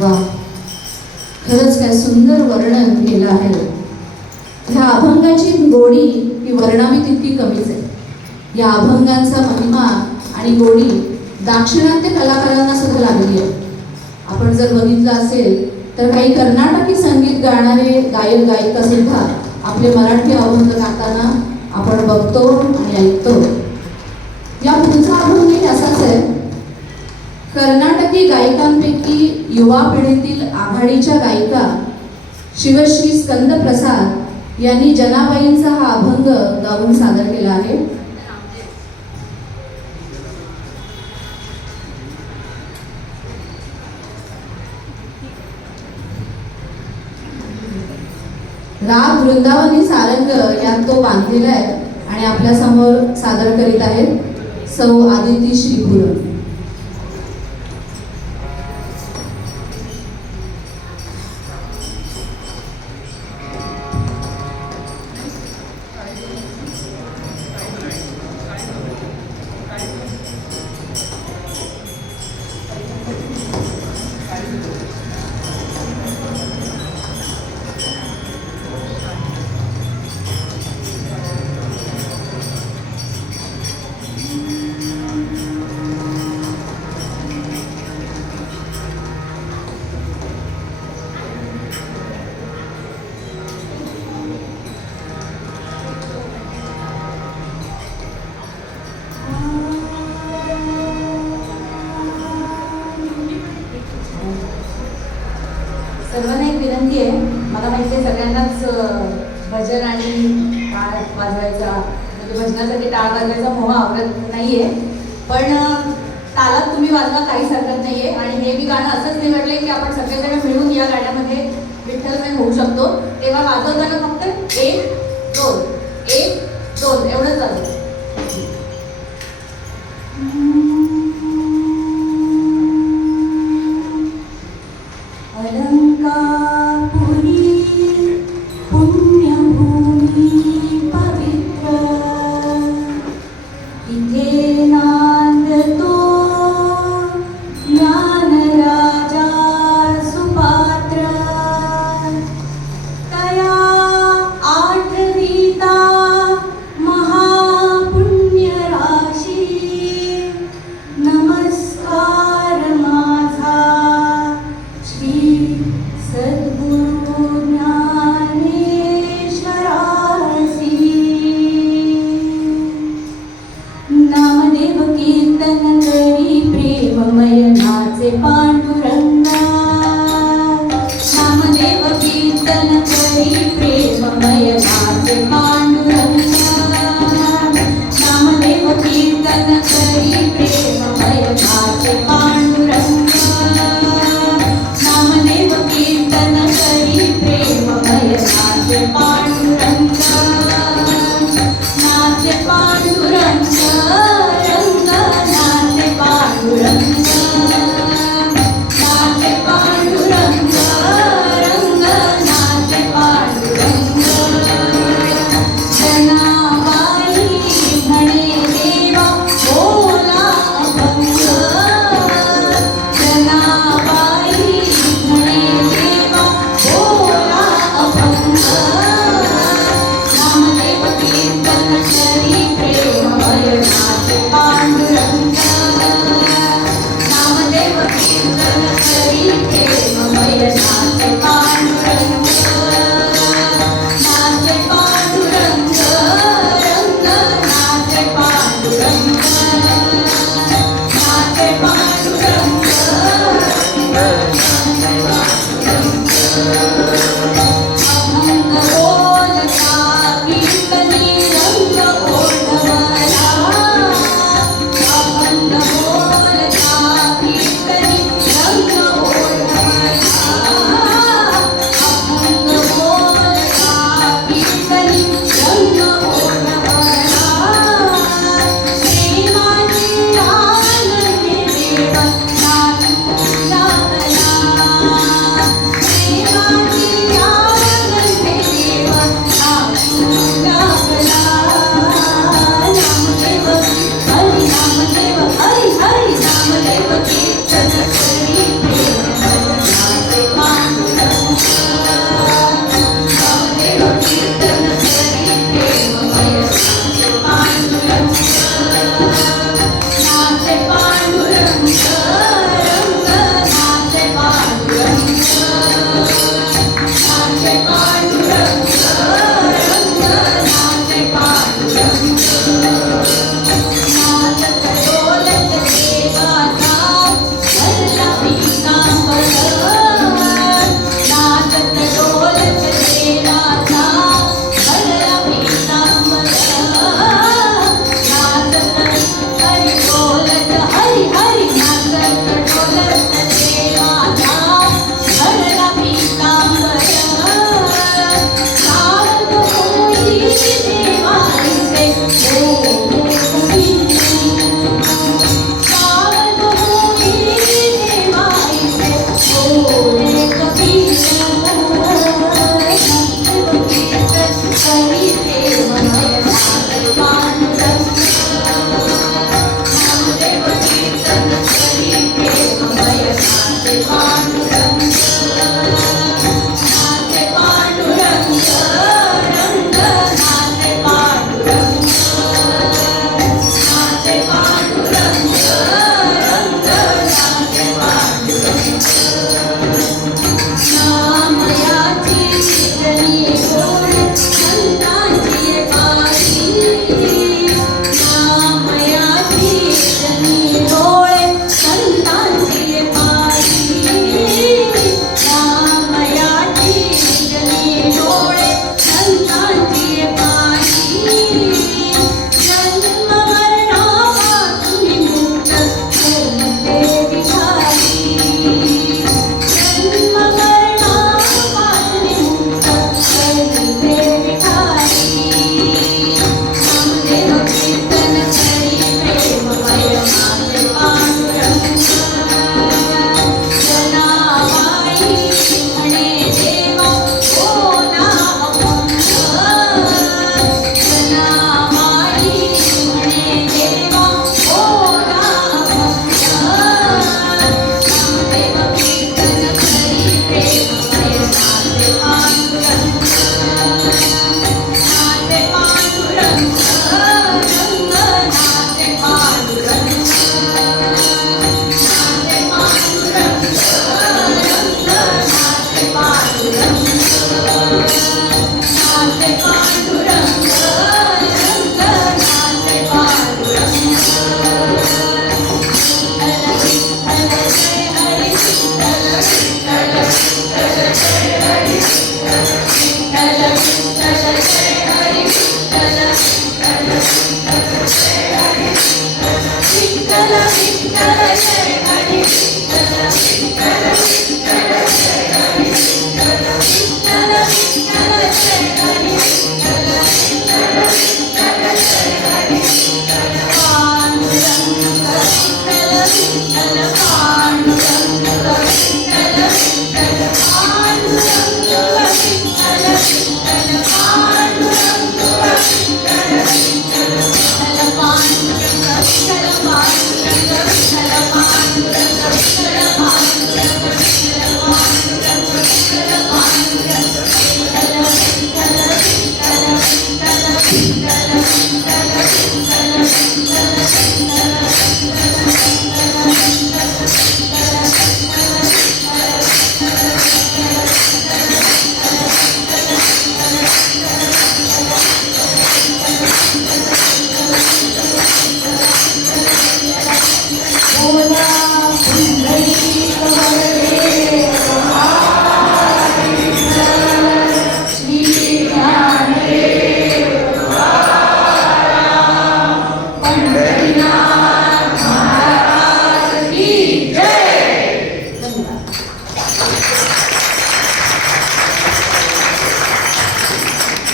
वा, खरंच काय सुंदर वर्णन केलं आहे. ह्या अभंगाची गोडी ही वर्णावी तितकी कमीच आहे. या अभंगांचा महिमा आणि गोडी दाक्षिणात्य कलाकारांना सुद्धा लागली आहे. आपण जर बघितलं असेल तर काही कर्नाटकी संगीत गाणारे गायक गायिका सुद्धा आपले मराठी अभंग गाताना आपण बघतो आणि ऐकतो. या पुढचा अभंग असाच आहे. कर्नाटकी गायकांपैकी युवा पिढीतील आघाडीच्या गायिका शिवश्री स्कंद प्रसाद यांनी जनाबाईंचा हा अभंग गाऊन सादर केला आहे. राग वृंदावनी सारंग यात तो बांधलेला आहे आणि आपल्या समोर सादर करीत आहेत सौ आदिती श्रीपुर. सर्वांना एक विनंती आहे. मला माहिती आहे सगळ्यांनाच भजन आणि टाळ वाजवायचा म्हणजे भजनासाठी टाळ वाजवायचा मोह आवडत नाही आहे, पण तालात तुम्ही वाजवा काहीच हरकत नाही आहे. आणि हे मी गाणं असंच निवडलं की आपण सगळेजण मिळून या गाण्यामध्ये विठ्ठलमय होऊ शकतो. तेव्हा वाजवताना फक्त 1 2 1 2 एवढंच वाजव. नामदेव कीर्तन करी प्रेममय नाचे पाणी.